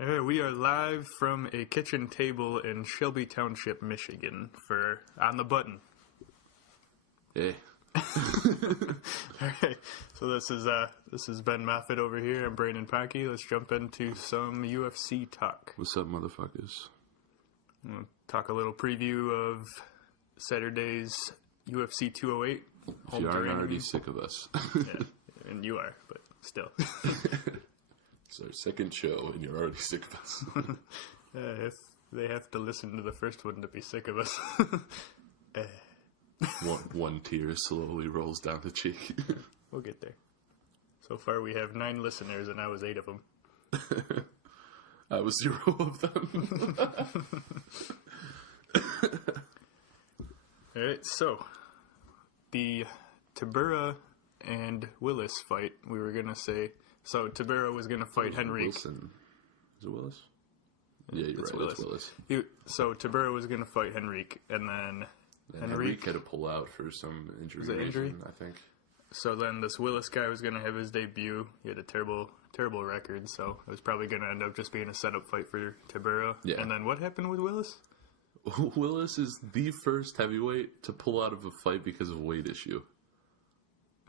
All right, we are live from a kitchen table in Shelby Township, Michigan for On the Button. Hey. All right, so this is Ben Moffitt over here. I'm Ben and Ponke. Let's jump into some UFC talk. What's up, motherfuckers? We'll talk a little preview of Saturday's UFC 208. If you aren't already sick of us. Yeah, and you are, but still. It's our second show, and you're already sick of us. If they have to listen to the first one to be sick of us. One tear slowly rolls down the cheek. We'll get there. So far, we have 9 listeners, and I was 8 of them. I was 0 of them. All right, so the Tibura and Willis fight, we were going to say... So Tibura was going to fight Henrique. Wilson. Is it Willis? Yeah, you're right. Willis. It's Willis. So Tibura was going to fight Henrique, and then Henrique had to pull out for some injury. Was it injury? I think. So then this Willis guy was going to have his debut. He had a terrible record, so it was probably going to end up just being a setup fight for Tibura. Yeah. And then what happened with Willis? Willis is the first heavyweight to pull out of a fight because of a weight issue.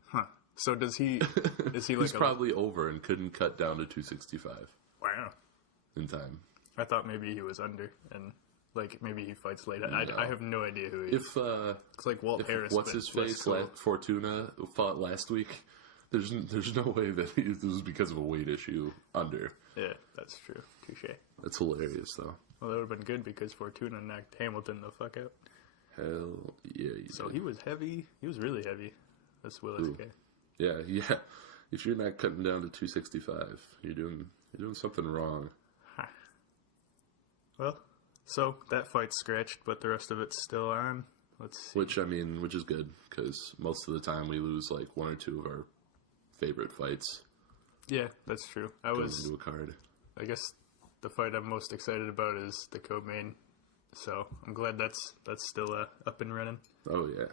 Huh. So is he like He's probably over and couldn't cut down to 265. Wow. In time. I thought maybe he was under and maybe he fights late. I have no idea who he is. It's like Walt Harris. What's his face? Fortuna fought last week. There's no way that this was because of a weight issue under. Yeah, that's true. Touche. That's hilarious though. Well, that would have been good because Fortuna knocked Hamilton the fuck out. Hell yeah. So he was heavy. He was really heavy. This Willis guy. Yeah. If you're not cutting down to 265, you're doing something wrong. Huh. Well, so that fight's scratched, but the rest of it's still on. Let's see. Which is good because most of the time we lose like 1 or 2 of our favorite fights. Yeah, that's true. Into a card. I guess the fight I'm most excited about is the co-main. So I'm glad that's still up and running. Oh yeah.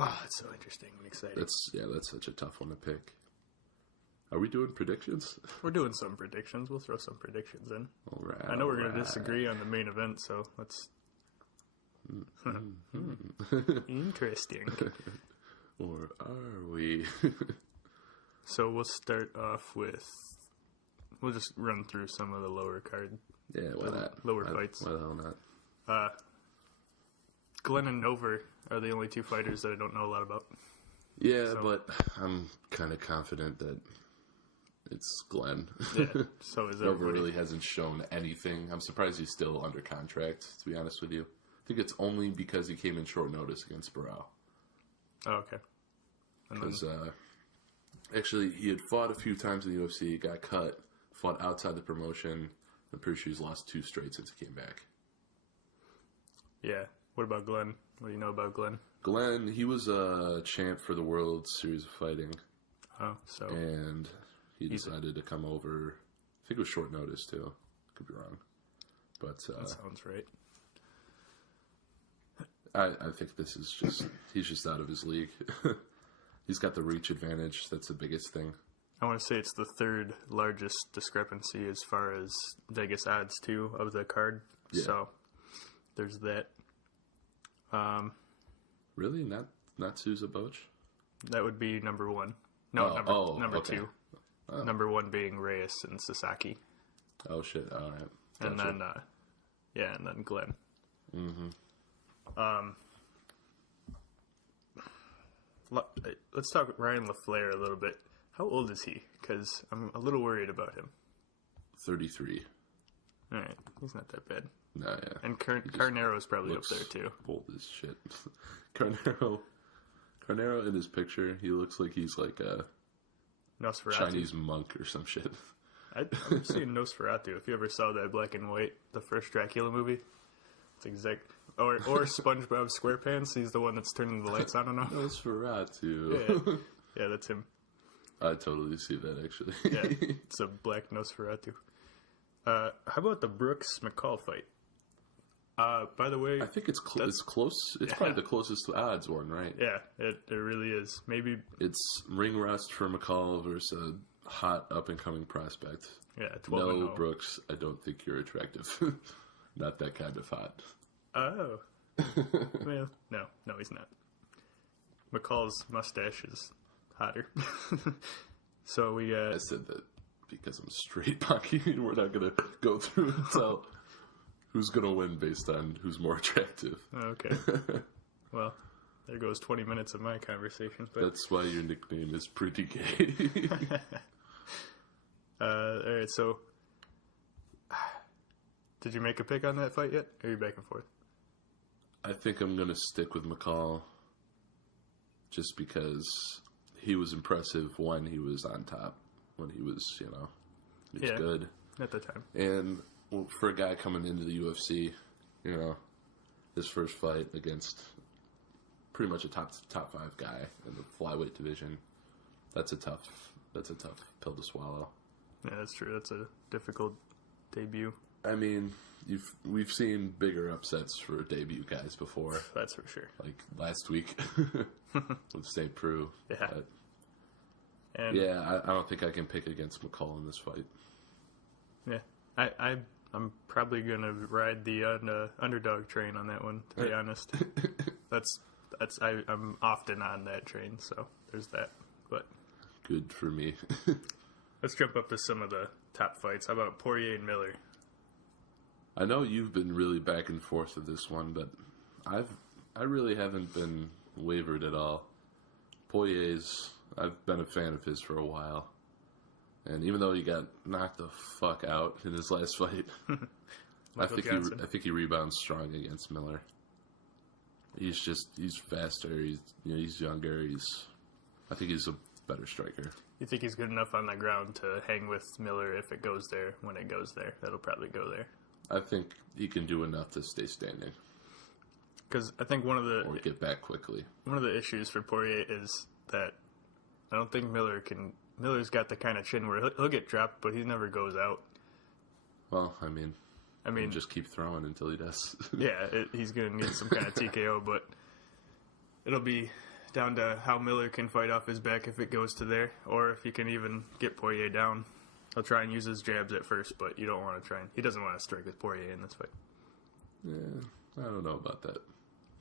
Oh, it's so interesting and exciting. That's such a tough one to pick. Are we doing predictions? We're doing some predictions. We'll throw some predictions in. All right. I know we're going to disagree on the main event, so let's... Interesting. Or are we? So we'll start off with... We'll just run through some of the lower card. Yeah, why not? Lower fights. Why the hell not? Glenn and Nover are the only 2 fighters that I don't know a lot about. Yeah, but I'm kind of confident that it's Glenn. Yeah, so is everybody. Nover really hasn't shown anything. I'm surprised he's still under contract, to be honest with you. I think it's only because he came in short notice against Barao. Oh, okay. Because actually, he had fought a few times in the UFC, got cut, fought outside the promotion. I'm pretty sure he's lost 2 straight since he came back. Yeah. What about Glenn? What do you know about Glenn? Glenn, he was a champ for the World Series of Fighting. Oh, so... And he decided to come over. I think it was short notice, too. Could be wrong. But that sounds right. I think this is just... He's just out of his league. He's got the reach advantage. That's the biggest thing. I want to say it's the 3rd largest discrepancy as far as Vegas odds, too, of the card. Yeah. So, there's that. Really? Not Sousa Boch? That would be number 1. No, number okay. 2. Oh. Number 1 being Reyes and Sasaki. Oh shit! All right. Gotcha. And then, and then Glenn. Mm-hmm. Let's talk Ryan LaFleur a little bit. How old is he? Because I'm a little worried about him. 33. All right, he's not that bad. No, yeah. And Carnero's probably up there, too. Old as shit. Carnero in his picture, he looks like he's like a Nosferatu. Chinese monk or some shit. I'm seeing Nosferatu. If you ever saw that black and white, the first Dracula movie, it's exact. Or SpongeBob SquarePants, he's the one that's turning the lights on and off. Nosferatu. Yeah, that's him. I totally see that, actually. Yeah, it's a black Nosferatu. How about the Brooks McCall fight? By the way, I think it's close. It's probably the closest to odds one, right? Yeah, it really is. Maybe it's ring rust for McCall versus a hot up and coming prospect. Yeah, 12 No, and 0. Brooks, I don't think you're attractive. Not that kind of hot. Oh. Well, no, he's not. McCall's mustache is hotter. So we got... I said that because I'm straight, Ponke. We're not going to go through and tell who's going to win based on who's more attractive. Okay. Well, there goes 20 minutes of my conversation. But... That's why your nickname is Pretty Gay. Alright, so... Did you make a pick on that fight yet? Or are you back and forth? I think I'm going to stick with McCall just because he was impressive when he was on top, when he was, he was good. At the time. And for a guy coming into the UFC, his first fight against pretty much a top 5 guy in the flyweight division, that's a tough pill to swallow. Yeah, that's true. That's a difficult debut. I mean, we've seen bigger upsets for debut guys before. That's for sure. Like last week with St. Preux. Yeah. But, and yeah, I don't think I can pick against McCall in this fight. Yeah, I'm probably gonna ride the underdog train on that one. To be honest, I'm often on that train, so there's that. But good for me. Let's jump up to some of the top fights. How about Poirier and Miller? I know you've been really back and forth with this one, but I really haven't been wavered at all. Poirier's, I've been a fan of his for a while. And even though he got knocked the fuck out in his last fight, I think he rebounds strong against Miller. He's faster, he's younger, I think he's a better striker. You think he's good enough on the ground to hang with Miller if it goes there, when it goes there? That'll probably go there. I think he can do enough to stay standing. Because I think or get back quickly. One of the issues for Poirier is that I don't think Miller's got the kind of chin where he'll get dropped, but he never goes out. Well, I mean, just keep throwing until he does. Yeah, he's going to need some kind of TKO, but it'll be down to how Miller can fight off his back if it goes to there, or if he can even get Poirier down. He'll try and use his jabs at first, but you don't want to try and... He doesn't want to strike with Poirier in this fight. Yeah, I don't know about that.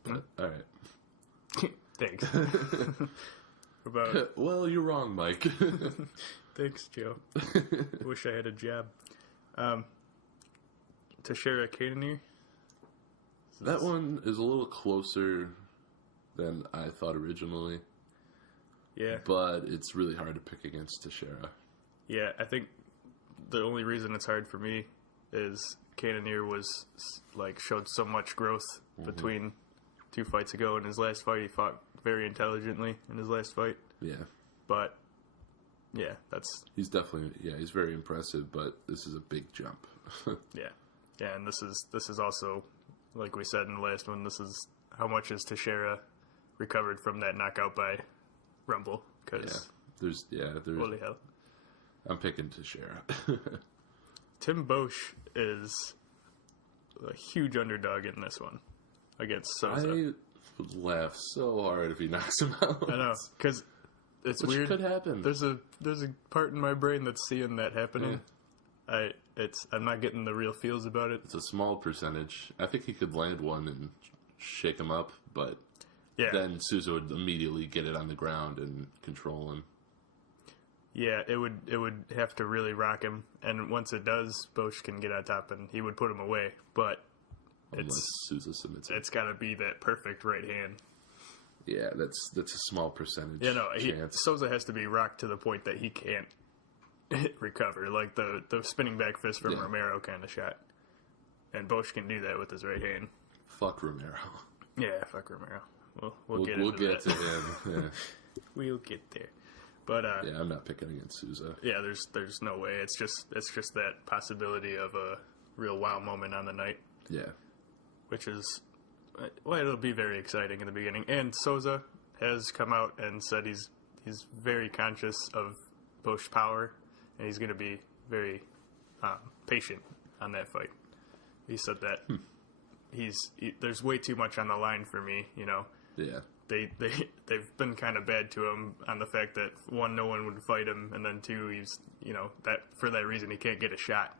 But, all right. Thanks. About... Well, you're wrong, Mike. Thanks, Joe. Wish I had a jab. Teixeira Cannonier? That one is a little closer than I thought originally. Yeah. But it's really hard to pick against Teixeira. Yeah, I think the only reason it's hard for me is Cannonier showed so much growth between 2 fights ago. In his last fight, he fought very intelligently in his last fight. Yeah. But, yeah, he's definitely, he's very impressive, but this is a big jump. Yeah. Yeah, and this is also, like we said in the last one, this is how much is Teixeira recovered from that knockout by Rumble. Cause there's holy hell. I'm picking Teixeira. Tim Bosch is a huge underdog in this one against Souza. I would laugh so hard if he knocks him out. I know, because it's Which weird. Could happen. There's a part in my brain that's seeing that happening. Yeah. I'm not getting the real feels about it. It's a small percentage. I think he could land one and shake him up, but then Souza would immediately get it on the ground and control him. Yeah, it would have to really rock him, and once it does, Bosch can get on top, and he would put him away. But unless Souza submits it's got to be that perfect right hand. Yeah, that's a small percentage. Chance. Souza has to be rocked to the point that he can't recover, like the spinning back fist from Romero kind of shot. And Bosch can do that with his right hand. Fuck Romero. Yeah, fuck Romero. We'll get to him. Yeah. We'll get there. But I'm not picking against Souza. Yeah, there's no way. It's just that possibility of a real wow moment on the night. Yeah. Which is, well, it'll be very exciting in the beginning. And Souza has come out and said he's very conscious of Bosch's power, and he's going to be very patient on that fight. He said that there's way too much on the line for me, Yeah. they've been kind of bad to him on the fact that, one, no one would fight him, and then two, he's, that for that reason he can't get a shot.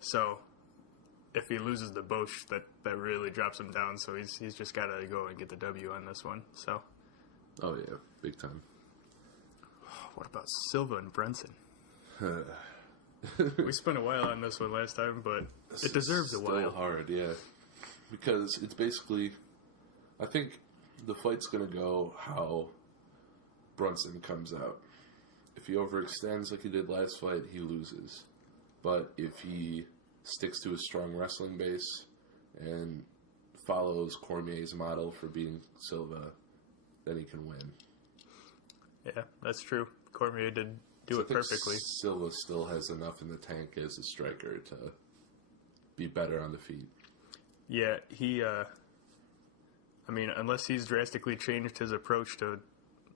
So if he loses the Bosch, that really drops him down. So he's just got to go and get the W on this one. So. Oh yeah, big time. What about Silva and Brunson? We spent a while on this one last time, but it deserves a while. Still hard, yeah, because it's basically, I think the fight's gonna go how Brunson comes out. If he overextends like he did last fight, he loses. But if he sticks to a strong wrestling base and follows Cormier's model for beating Silva, then he can win. Yeah, that's true. Cormier did do it perfectly. Silva still has enough in the tank as a striker to be better on the feet. Yeah, he, unless he's drastically changed his approach to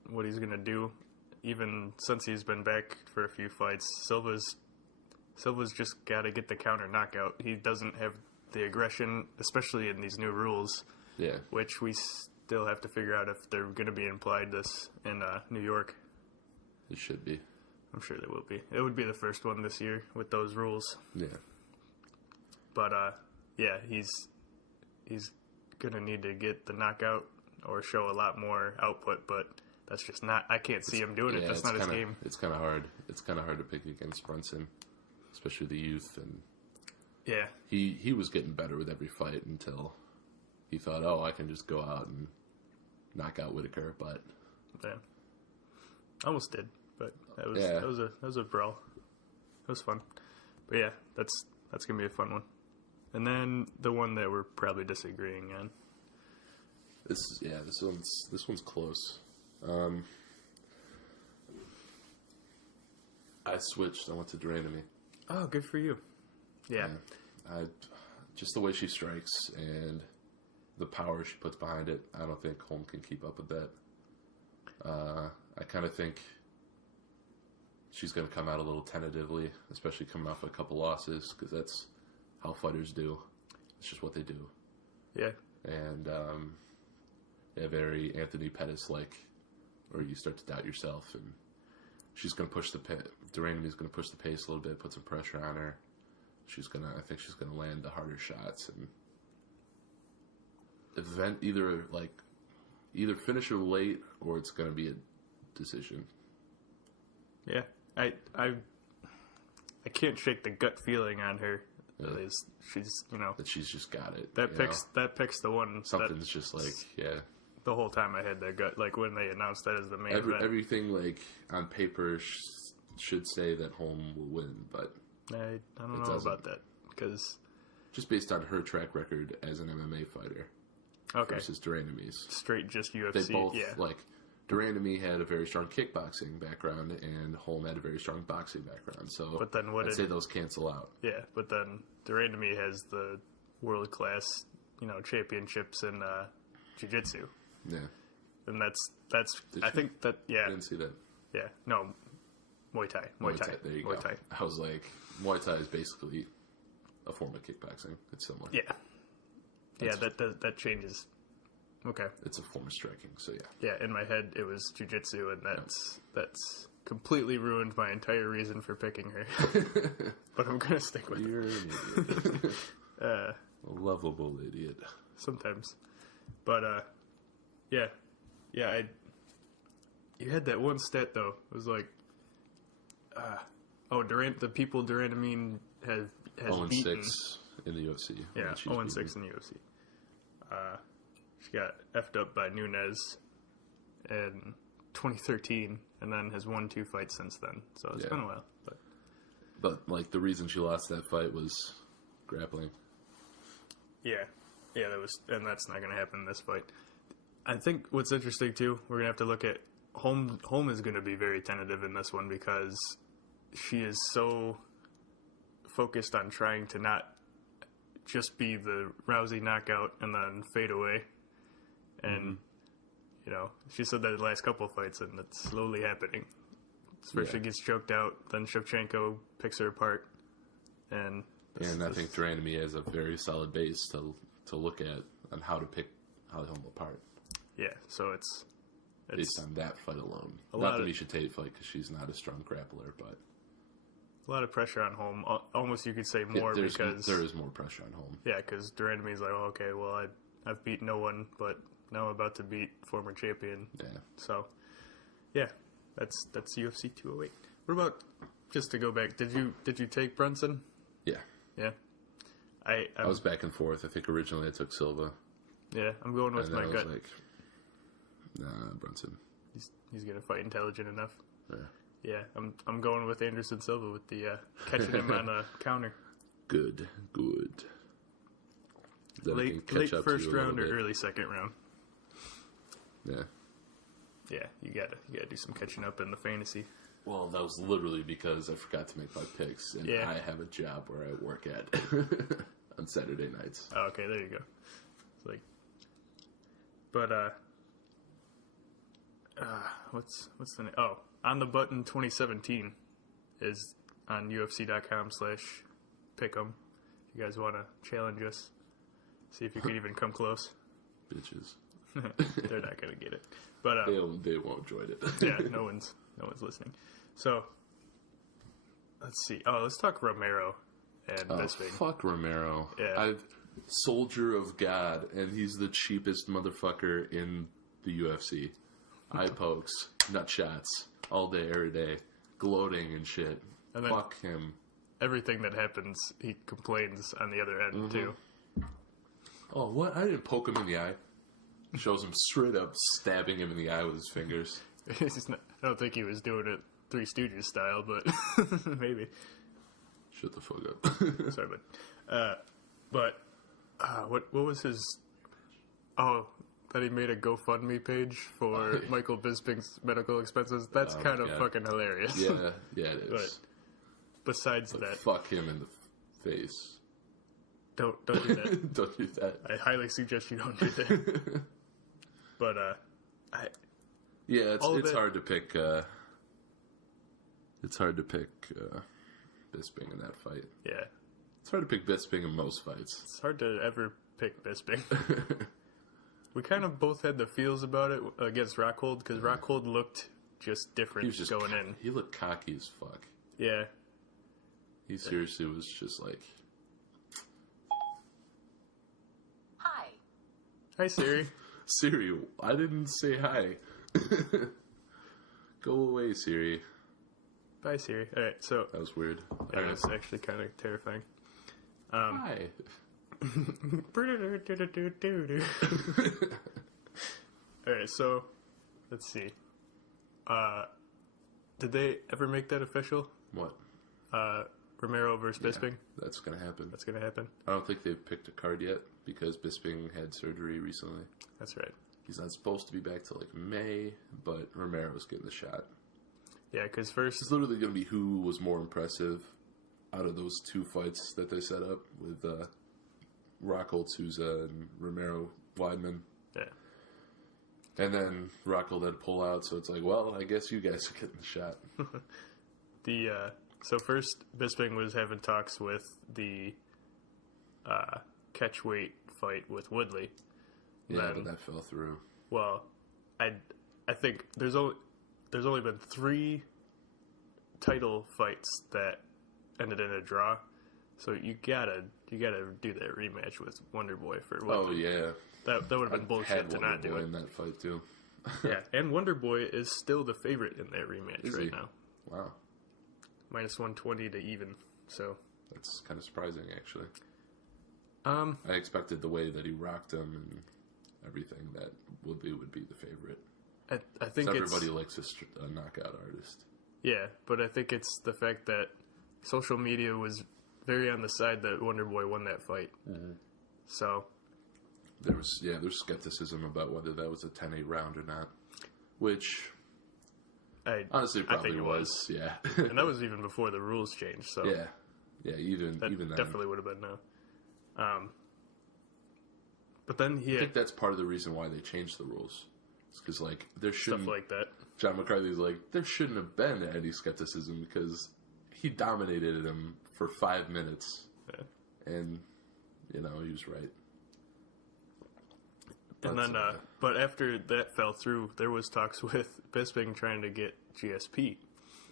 what he's going to do, even since he's been back for a few fights, Silva's just got to get the counter knockout. He doesn't have the aggression, especially in these new rules. Yeah. Which we still have to figure out if they're going to be implied this in New York. It should be. I'm sure they will be. It would be the first one this year with those rules. Yeah. But, yeah, he's going to need to get the knockout or show a lot more output, but that's just not... I can't see him doing it. That's not his game. It's kind of hard. It's kind of hard to pick against Brunson, especially the youth. And yeah. He was getting better with every fight until he thought, I can just go out and knock out Whitaker, but... Yeah. Almost did, but that was a brawl. It was fun. But yeah, that's gonna be a fun one. And then the one that we're probably disagreeing on. This one's close. I switched. I went to Duranemy. Oh, good for you. Yeah. Just the way she strikes and the power she puts behind it, I don't think Holm can keep up with that. I kind of think she's going to come out a little tentatively, especially coming off a couple losses, because that's how fighters do. It's just what they do. Yeah. And very Anthony Pettis-like, where you start to doubt yourself, and she's going to push Duraney's going to push the pace a little bit, put some pressure on her. I think she's going to land the harder shots and either finish her late or it's going to be a decision. Yeah, I can't shake the gut feeling on her. Yeah. She's that she's just got it. That picks the one. Something's just The whole time I had that gut, like when they announced that as the main event. Everything on paper should say that Holm will win, but I don't know about that because just based on her track record as an MMA fighter. Okay. Versus Duraney's. Straight just UFC. They both, Duraney had a very strong kickboxing background, and Holm had a very strong boxing background. So but then I'd say those cancel out. Yeah, but then Duraney has the world-class, championships in jiu-jitsu. Yeah. And that's I think that, yeah. I didn't see that. Yeah. No, Muay Thai. There you go. I was like, Muay Thai is basically a form of kickboxing. It's similar. Yeah. That changes. Okay. It's a form of striking, so yeah. Yeah, in my head it was jiu-jitsu, and that's completely ruined my entire reason for picking her. But I'm going to stick with You're an idiot. A lovable idiot. Sometimes. But, yeah. Yeah, you had that one stat, though. It was like, the people Duranamine has beaten. 0-6 in the UFC. Yeah, 0-6 in the UFC. She got effed up by Nunes in 2013, and then has won 2 fights since then. So it's been a while. But the reason she lost that fight was grappling. Yeah, and that's not going to happen in this fight. I think what's interesting too, we're going to have to look at Holm is going to be very tentative in this one because she is so focused on trying to not just be the Rousey knockout and then fade away. And, she said that the last couple of fights, and it's slowly happening. First she gets choked out, then Shevchenko picks her apart. And I think Duraney has a very solid base to look at on how to pick Holm apart. Yeah, so it's based on that fight alone. A Not lot the of- Miesha Tate fight, because she's not a strong grappler, but A lot of pressure on Holm. Almost you could say more because... there is more pressure on Holm. Yeah, because Durandamy's like, oh, okay, well, I've beat no one, but now I'm about to beat former champion. Yeah. So, yeah, that's UFC 208. What about, just to go back, did you take Brunson? Yeah. Yeah. I was back and forth. I think originally I took Silva. Yeah, I'm going with And my then I gut. was like, nah, Brunson. He's going to fight intelligent enough. Yeah. Yeah, I'm going with Anderson Silva with the catching him on a counter. Good. Then I can Late catch up to first you a little round or bit. early second round. Yeah. Yeah, you gotta do some catching up in the fantasy. Well, that was literally because I forgot to make my picks, and Yeah. I have a job where I work at on Saturday nights. Oh, okay, there you go. It's like, but what's the name? Oh, On the Button 2017 is on UFC.com/pick'em. If you guys want to challenge us, see if you could even come close. Bitches. They're not gonna get it, but They won't join it. yeah, no one's listening. So let's see. Oh, let's talk Romero and Bisping. Fuck Romero. Yeah. Soldier of God, and he's the cheapest motherfucker in the UFC. Eye pokes, nut shots, all day, every day, gloating and shit. And then- Fuck him. Everything that happens, he complains on the other end too. Oh, what? I didn't poke him in the eye. Shows him straight up stabbing him in the eye with his fingers. It's not, I don't think he was doing it Three Stooges style, but maybe. Shut the fuck up. Sorry, but what was his? Oh, that he made a GoFundMe page for Michael Bisping's medical expenses. That's kind of God. fucking hilarious. yeah, it is. But besides But that, fuck him in the face. don't do that. Don't do that. I highly suggest you don't do that. But Yeah, All of it's it- hard to pick. It's hard to pick Bisping in that fight. yeah, It's hard to pick Bisping in most fights. it's hard to ever pick Bisping. We kind of both had the feels about it against Rockhold because Rockhold looked just different He was just going in. He looked cocky as fuck. Yeah, He seriously was just like, Hi. hi Siri. Siri, I didn't say hi. Go away, Siri. Bye Siri. All right, so That was weird. that Alright. was actually kind of terrifying. Hi. Alright, so let's see. Did they ever make that official? What? Romero versus Bisping? That's gonna happen. That's gonna happen. I don't think they've picked a card yet because Bisping had surgery recently. That's right. He's not supposed to be back till like May, but Romero's getting the shot. Yeah, because first, It's literally going to be who was more impressive out of those two fights that they set up with Rockhold Souza and Romero Weidman. yeah, And then Rockhold had to pull out, so it's like, well, I guess you guys are getting the shot. so first Bisping was having talks with the catchweight fight with Woodley. Yeah, Then- but that fell through. Well, I think there's only been 3 title fights that ended in a draw, so you gotta do that rematch with Wonder Boy for Oh, Woodley. yeah. That would have been I bullshit had to Wonder not do Boy it. in that fight, too. Yeah, and Wonder Boy is still the favorite in that rematch Is right he? now, Wow. minus 120 to even. So, That's kind of surprising, actually. um, I expected the way that he rocked him and everything that Woodley would be the favorite. I think Everybody it's likes a knockout artist. yeah, but I think it's the fact that social media was very on the side that Wonder Boy won that fight. Mm-hmm. So, There's skepticism about whether that was a 10-8 round or not. Which, honestly, it I probably think it was. Yeah. and that was even before the rules changed. So yeah. Yeah, even that then. definitely would have been no. But then I think that's part of the reason why they changed the rules. It's because, like, there shouldn't... stuff like that. John McCarthy's like, there shouldn't have been any skepticism because he dominated him for 5 minutes. Yeah. And, he was right. And then, but after that fell through, there was talks with Bisping trying to get GSP.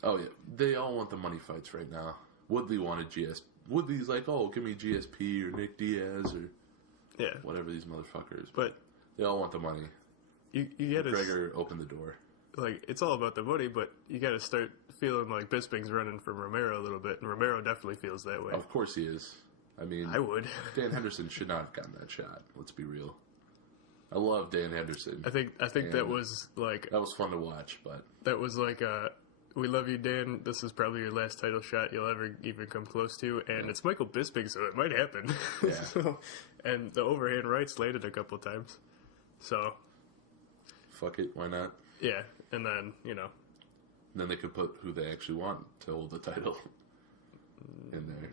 Oh, yeah. They all want the money fights right now. Woodley wanted GSP. Woodley's like, oh, give me GSP or Nick Diaz or whatever these motherfuckers. But they all want the money. You got to... McGregor opened the door. Like, it's all about the money, but you got to start feeling like Bisping's running from Romero a little bit, and Romero definitely feels that way. Of course he is. I mean... I would. Dan Henderson should not have gotten that shot. Let's be real. I love Dan Henderson. I think that was like... That was fun to watch, but... That was like we love you, Dan. This is probably your last title shot you'll ever even come close to, and it's Michael Bisping, so it might happen. Yeah. And the overhand rights landed a couple times. So... Fuck it, why not? Yeah, and then, And then they could put who they actually want to hold the title in there.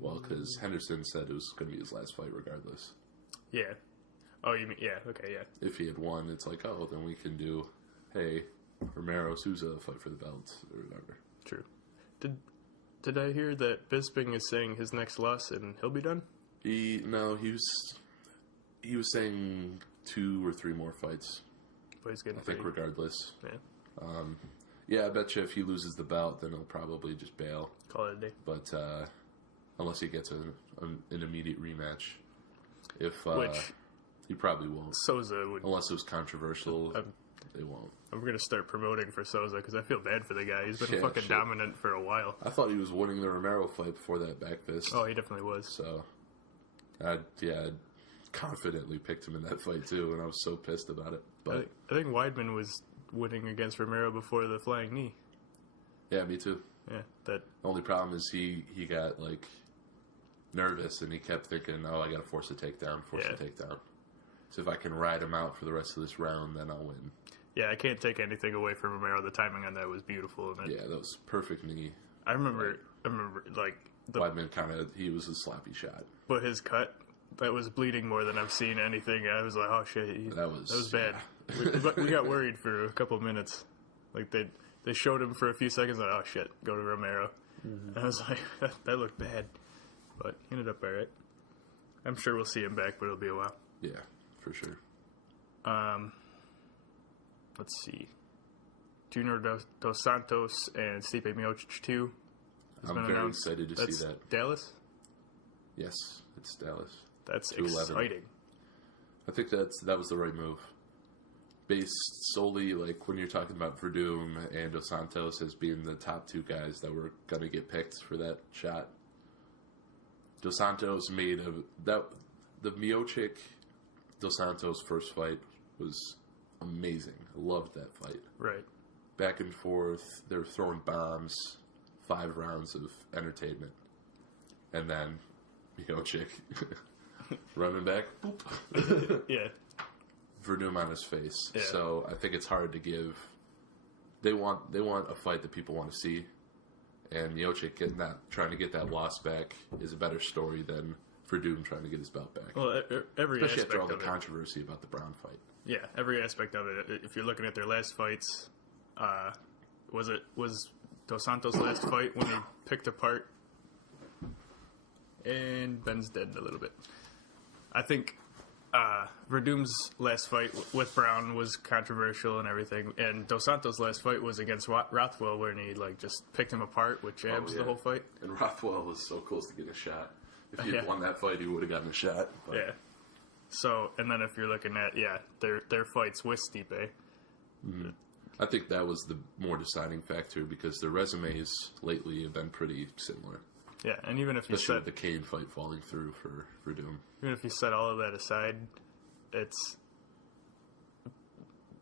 Well, because Henderson said it was going to be his last fight regardless. Yeah. Oh, you mean, yeah, okay, yeah. If he had won, it's like, oh, then we can do, hey, Romero Souza fight for the belt or whatever. True. Did I hear that Bisping is saying his next loss and he'll be done? He was saying 2 or 3 more fights. But he's getting I think regardless. Yeah. Yeah, I bet you if he loses the belt, then he'll probably just bail. Call it a day. But unless he gets an immediate rematch, Which he probably won't. Souza would. Unless it was controversial, they won't. I'm going to start promoting for Souza because I feel bad for the guy. He's been fucking dominant for a while. I thought he was winning the Romero fight before that back fist. Oh, he definitely was. So, I confidently picked him in that fight too, and I was so pissed about it. But I think Weidman was winning against Romero before the flying knee. Yeah, me too. Yeah, that. The only problem is he got like nervous and he kept thinking, "Oh, I got to force a takedown, a takedown." So if I can ride him out for the rest of this round, then I'll win. Yeah, I can't take anything away from Romero. The timing on that was beautiful. And that was perfect knee. I remember like Weidman he was a sloppy shot, but his cut. That was bleeding more than I've seen anything. I was like, oh shit, that was bad. Yeah. We got worried for a couple minutes. Like they showed him for a few seconds. Like, oh shit, go to Romero. Mm-hmm. And I was like, that looked bad, but he ended up all right. I'm sure we'll see him back, but it'll be a while. Yeah, for sure. Let's see. Junior Dos Santos and Stipe Miocic 2 has been announced. I'm very excited to see that. Dallas? Yes, it's Dallas. That's exciting. I think that was the right move. Based solely, like, when you're talking about Verdum and Dos Santos as being the top 2 guys that were going to get picked for that shot. Dos Santos the Miocic Dos Santos first fight was amazing. I loved that fight. Right. Back and forth, they were throwing bombs, 5 rounds of entertainment. And then Miocic running back, boop. Yeah. Verdum on his face. Yeah. So I think it's hard to give. They want a fight that people want to see, and Miocic trying to get that loss back is a better story than Verdum trying to get his belt back. Well, every especially aspect after all the of controversy about the Brown fight. Yeah, every aspect of it. If you're looking at their last fights, was Dos Santos' last fight when he picked apart? And Ben's dead a little bit. I think Verdum's last fight with Brown was controversial and everything, and Dos Santos' last fight was against Rothwell, where he just picked him apart with jabs the whole fight. And Rothwell was so close to getting a shot. If he had won that fight, he would have gotten a shot. But. Yeah. So, and then if you're looking at their fights with Stipe, mm-hmm. I think that was the more deciding factor because their resumes lately have been pretty similar. Yeah, and even if you set the Kane fight falling through for Verdum. Even if you set all of that aside, it's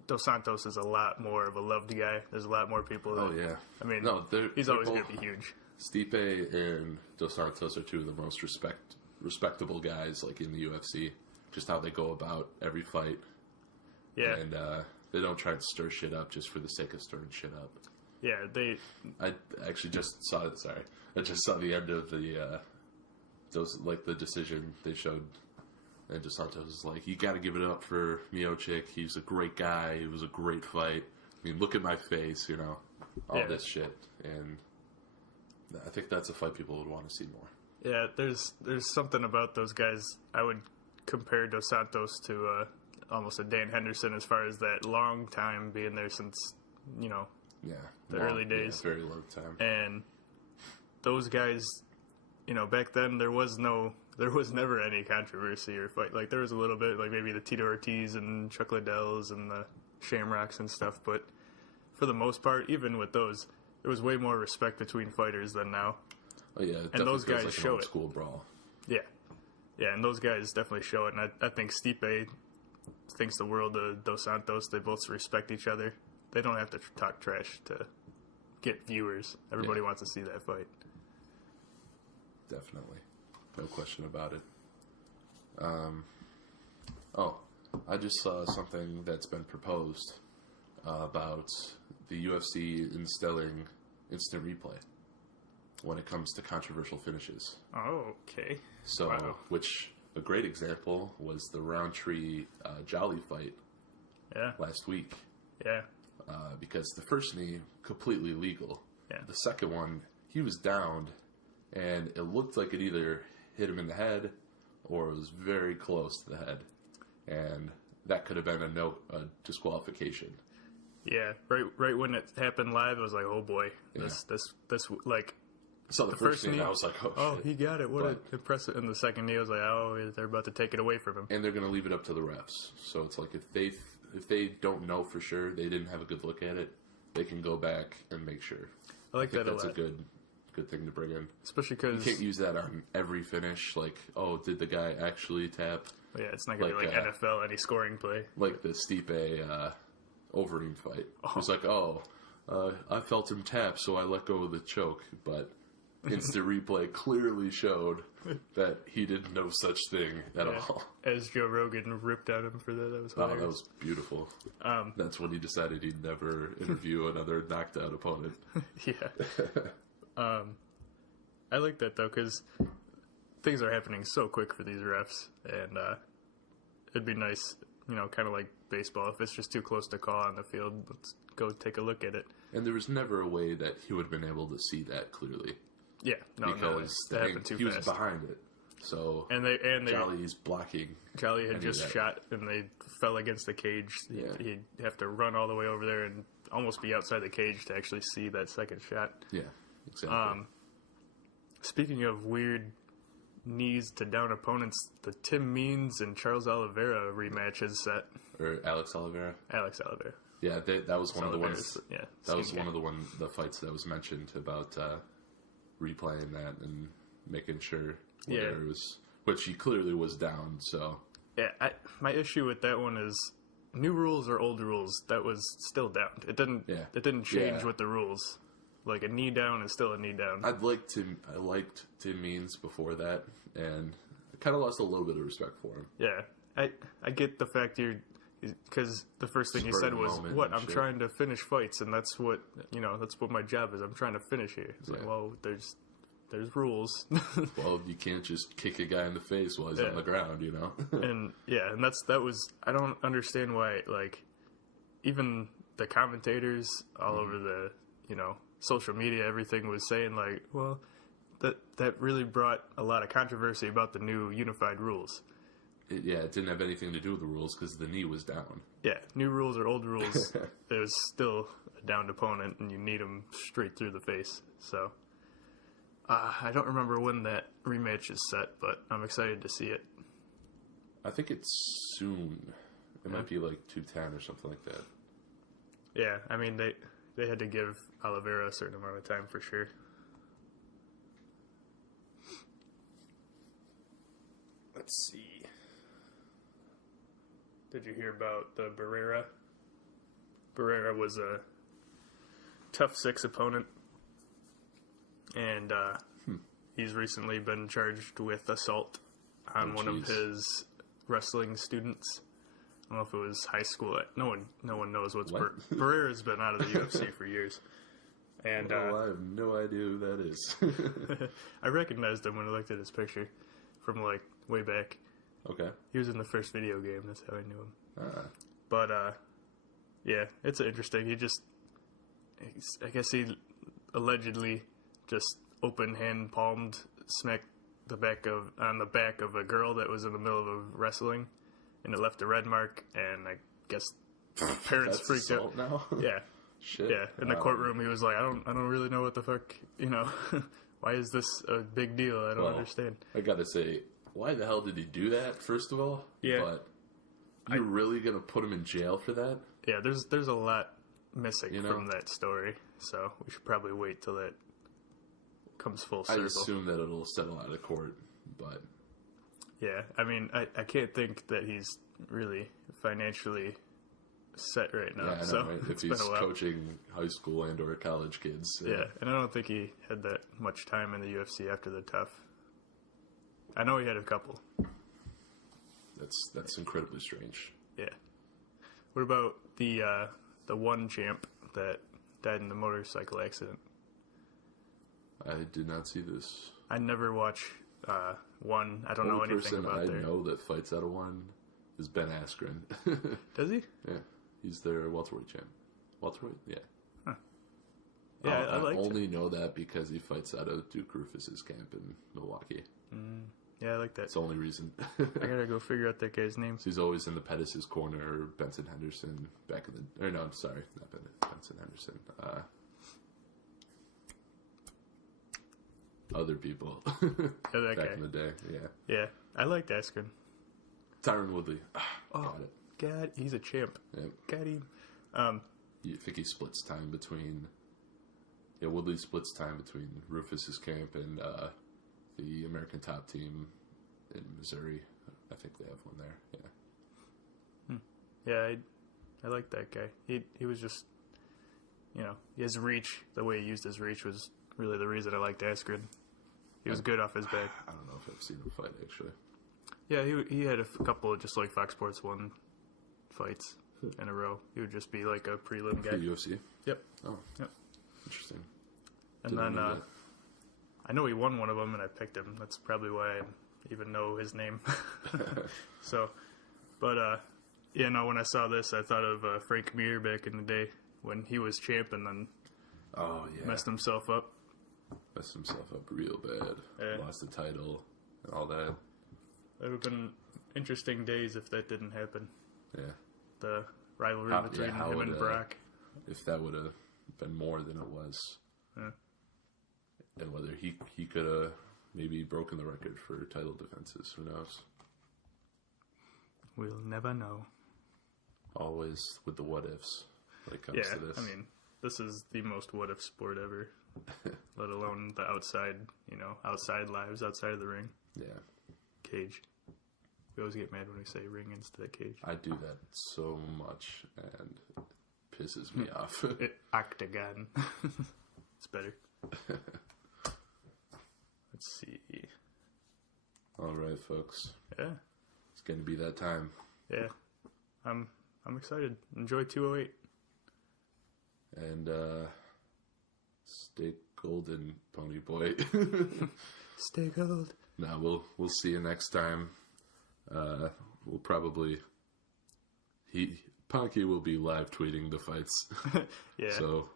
Dos Santos is a lot more of a loved guy. There's a lot more people. I mean, he's always going to be huge. Stipe and Dos Santos are 2 of the most respectable guys in the UFC. Just how they go about every fight. Yeah, and they don't try to stir shit up just for the sake of stirring shit up. Yeah, I actually just saw it. Sorry, I just saw the end of the the decision they showed, and Dos Santos was like, "You got to give it up for Miocic. He's a great guy. It was a great fight. I mean, look at my face, all this shit." And I think that's a fight people would want to see more. Yeah, there's something about those guys I would compare Dos Santos to almost a Dan Henderson as far as that long time being there since, the early days. Yeah, very long time. And those guys, back then there was never any controversy or fight. Like, there was a little bit, like maybe the Tito Ortiz and Chuck Liddells and the Shamrocks and stuff, but for the most part, even with those, there was way more respect between fighters than now. Oh yeah, and those guys like show an old it. School brawl. Yeah, and those guys definitely show it. And I think Stipe thinks the world of Dos Santos. They both respect each other. They don't have to talk trash to get viewers. Everybody wants to see that fight. Definitely, no question about it. I just saw something that's been proposed about the UFC instilling instant replay when it comes to controversial finishes. Oh, okay. So, Wow. Which a great example was the Roundtree Jolly fight last week. Yeah. Because the first knee, completely legal. Yeah. The second one, he was downed, and it looked like it either hit him in the head or it was very close to the head. And that could have been a disqualification. Yeah. Right when it happened live, I was like, oh boy. This like... So the first knee, I was like, oh shit. He got it. What an impressive. And the second knee, I was like, oh, they're about to take it away from him. And they're going to leave it up to the refs. So it's like if they don't know for sure, they didn't have a good look at it, they can go back and make sure. I like that a lot. That's a good thing to bring in. Especially because... You can't use that on every finish. Like, oh, did the guy actually tap? Yeah, it's not going to be like NFL, any scoring play. Like the Stipe Overeem fight. It was like, I felt him tap, so I let go of the choke. But instant replay clearly showed that he did no such thing at all. As Joe Rogan ripped at him for that. That was hilarious. That was beautiful. That's when he decided he'd never interview another knocked out opponent. Yeah. I like that, though, because things are happening so quick for these refs, and it'd be nice, kind of like baseball. If it's just too close to call on the field, let's go take a look at it. And there was never a way that he would have been able to see that clearly. Yeah, because that happened too fast. He was behind it, so Jolly's blocking. Jolly had just shot, and they fell against the cage. Yeah. He'd have to run all the way over there and almost be outside the cage to actually see that second shot. Yeah, exactly. Speaking of weird knees to down opponents, the Tim Means and Charles Oliveira rematch is set. Or Alex Oliveira. Yeah, that was one of the ones. Yeah, that was one of the fights that was mentioned about replaying that and making sure whether it was, which he clearly was down. So my issue with that one is new rules or old rules. That was still down. It didn't change with the rules. Like, a knee down is still a knee down. I liked Tim Means before that, and I kind of lost a little bit of respect for him. Yeah, I get the fact because the first thing he said was, I'm trying to finish fights, and that's what my job is. I'm trying to finish here. It's like, well, there's rules. Well, you can't just kick a guy in the face while he's on the ground, and that was, I don't understand why, like, even the commentators all over the, social media, everything was saying, like, well, that really brought a lot of controversy about the new unified rules. It didn't have anything to do with the rules because the knee was down. Yeah, new rules or old rules, there's still a downed opponent, and you need them straight through the face. So, I don't remember when that rematch is set, but I'm excited to see it. I think it's soon. It might be like 210 or something like that. Yeah, I mean, they had to give Oliveira a certain amount of time for sure. Let's see. Did you hear about the Barrera? Barrera was a tough 6 opponent, and he's recently been charged with assault on one of his wrestling students. I don't know if it was high school. No one knows what's Barrera's been out of the UFC for years. And I have no idea who that is. I recognized him when I looked at his picture from like way back. Okay. He was in the first video game. That's how I knew him. Ah. But yeah, it's interesting. I guess he allegedly just open hand palmed smacked the back of a girl that was in the middle of wrestling, and it left a red mark. And I guess parents That's freaked out. assault now? Yeah, Shit. yeah. In the courtroom, he was like, "I don't really know what the fuck, why is this a big deal? I don't understand." I gotta say, why the hell did he do that? First of all, Yeah. But you're really gonna put him in jail for that? Yeah, there's a lot missing from that story, so we should probably wait till that comes full circle. I assume that it'll settle out of court, but Yeah, I mean, I can't think that he's really financially set right now. yeah, I know, so right? If it's he's been a while. coaching high school and or college kids, Yeah, and I don't think he had that much time in the UFC after the tough. I know he had a couple. that's incredibly strange. Yeah. What about the one champ that died in the motorcycle accident? I did not see this. I never watch one. I don't know Only anything person about I their... know that fights out of one is Ben Askren. Does he? Yeah, he's their welterweight champ. Welterweight, yeah. Yeah, I I liked only know that because he fights out of Duke Rufus's camp in Milwaukee. Yeah, I like that. That's the only reason. I gotta go figure out that guy's name. He's always in the Pettis' corner, or Benson Henderson back in the... Or no, I'm sorry, not Benson Henderson. Other people. Yeah, that back guy. in the day, yeah. Yeah, I liked Askren. Tyron Woodley. Oh, Got it. God, he's a champ. Yep. Got him. You think he splits time between... Yeah, Woodley splits time between Rufus's camp and the American top team in Missouri. I think they have one there, yeah. Yeah, I like that guy. He was just, his reach, the way he used his reach was really the reason I liked Askren. He was good off his back. I don't know if I've seen him fight, actually. Yeah, he had a couple of just like Fox Sports 1 fights in a row. He would just be like a prelim For guy. UFC? Yep. Oh. Yep. Interesting. And Didn't then know that. I know he won one of them, and I picked him. That's probably why I even know his name. So, but when I saw this, I thought of Frank Mir back in the day when he was champ and then Oh, yeah. messed himself up. Messed himself up real bad. Yeah. Lost the title and all that. It would have been interesting days if that didn't happen. Yeah. The rivalry between how him would, and Brock. If that would have been more than it was. Yeah. And whether he could have maybe broken the record for title defenses. Who knows? We'll never know. Always with the what ifs when it comes Yeah, to this. I mean, this is the most what-if sport ever. Let alone the outside, outside lives, outside of the ring. Yeah. Cage. We always get mad when we say ring instead of cage. I do that so much and it pisses me off. Octagon. It's better. Let's see. All right, folks. Yeah. It's going to be that time. Yeah. I'm excited. Enjoy 208. And stay golden, pony boy. Stay gold. Nah, we'll see you next time. We'll probably Ponke will be live tweeting the fights. Yeah. So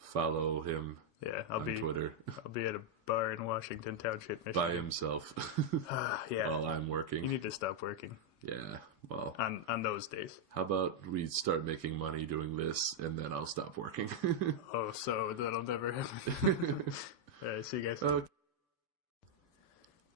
follow him Yeah, on Twitter I'll be at a bar in Washington Township, Michigan. by himself Yeah. while I'm You working. need to stop working Yeah. Well, on those days. how about we start making money doing this and then I'll stop working. Oh, so that'll never happen. All right, see you guys. Okay.